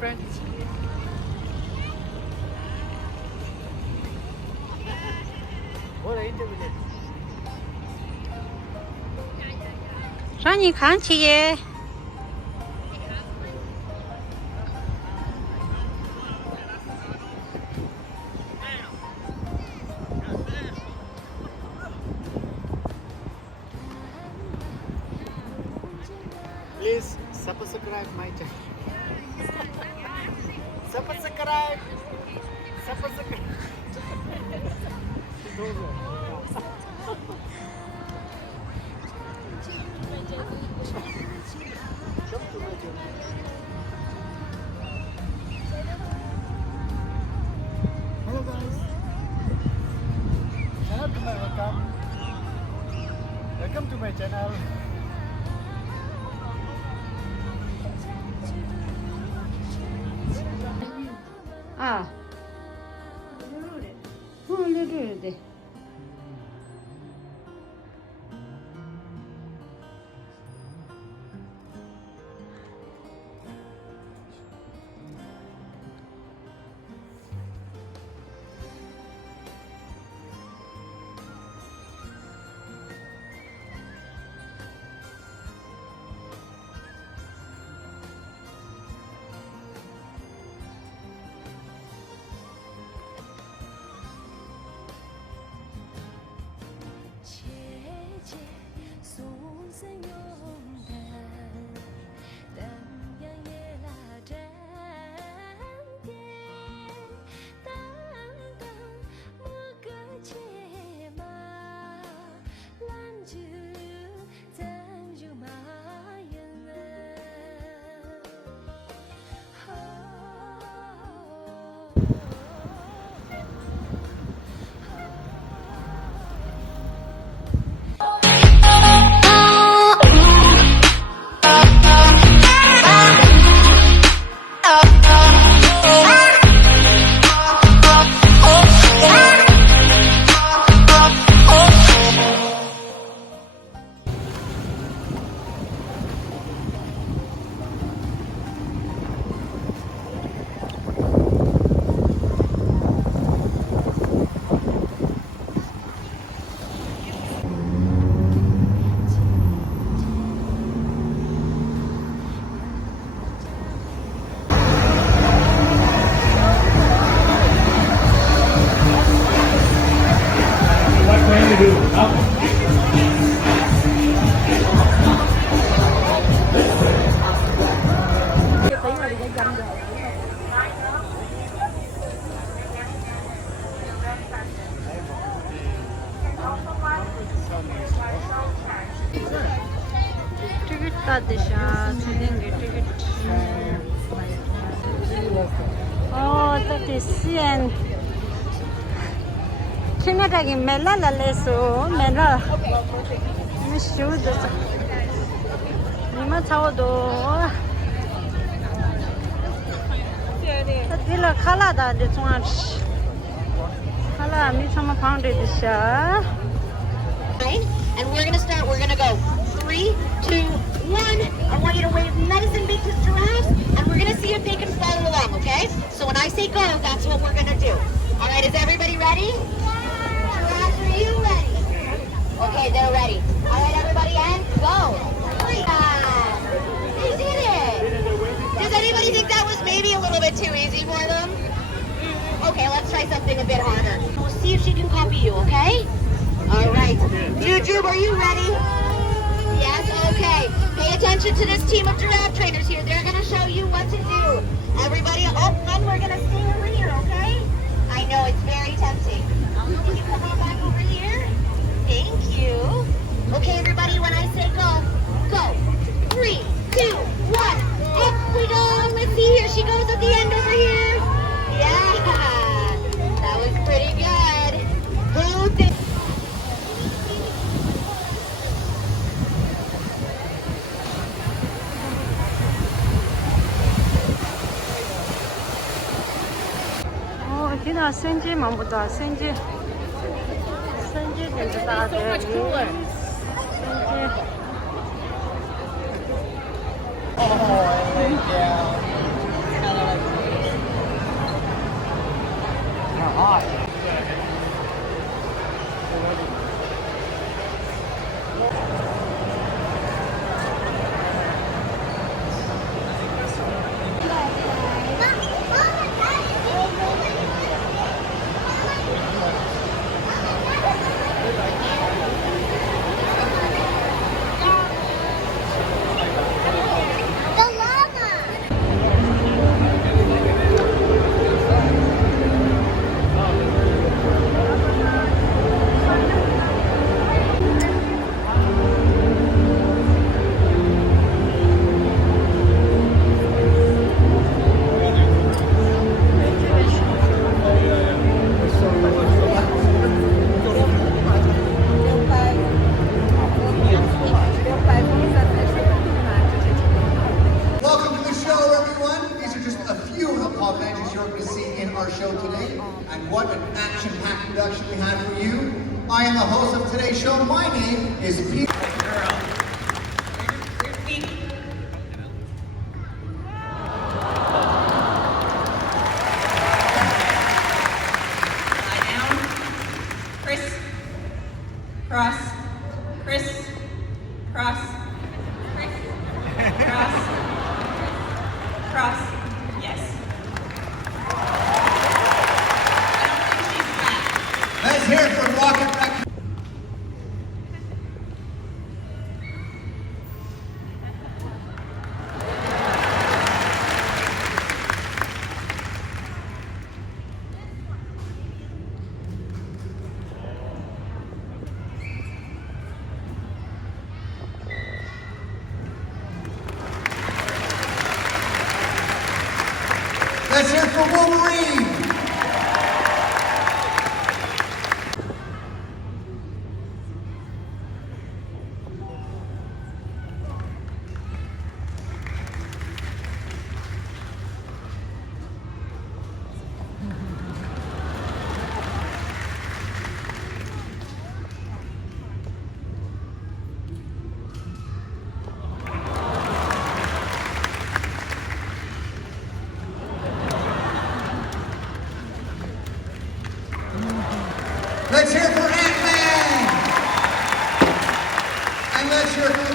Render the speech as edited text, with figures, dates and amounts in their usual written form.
friend? 뭐라 인터뷰래? 让你看起耶。 Please subscribe my channel. Subscribe. Subscribe. Come to my channel. Hello guys. Welcome to my welcome. Welcome to my channel. 아. 르르르. Ticket का दिशा चलेंगे ticket तो CN 캐나다기 멜라랄레소 멜라 미슈드 니마 차오도 딜라 칼라다 데송아 칼라 미차마 파운드 디샤 And we're going to start. We're going to go 3, 2, 1. I want you to wave medicine beak to giraffes, and we're going to see if they can follow along, okay? So when I say go, that's what we're going to do. All right, is everybody ready? Giraffes, are you ready? Okay, they're ready. All right, everybody, and go. They did it. Does anybody think that was maybe a little bit too easy for them? Okay, let's try something a bit harder. We'll see if she can copy you, okay? All right. Jujube, are you ready? Yes? Okay. Pay attention to this team of giraffe trainers here. They're going to show you what to do. Everybody, and we're going to stay over here, okay? I know, it's very tempting. Can you come on back over here? Thank you. Okay, everybody, when I say go, go. 3, 2, 1. Up we go. Let's see here. She goes at the end over here. Yeah. That was pretty good. Who did? 디나 생지만 보다 생지 생지들도 다 돼. 생지. Oh, yeah. hot. Welcome to the show, everyone. These are just a few of the pop legends you're going to see in our show today. And what an action-packed production we have for you. I am the host of today's show. My name is Peter. Cross, Chris, cross, Chris, cross, cross, yes. I don't think she's fat. Let's hear it for Rocket Raccoon. Let's hear it for Wolverine. Let's hear it for Ant-Man. And let's hear it for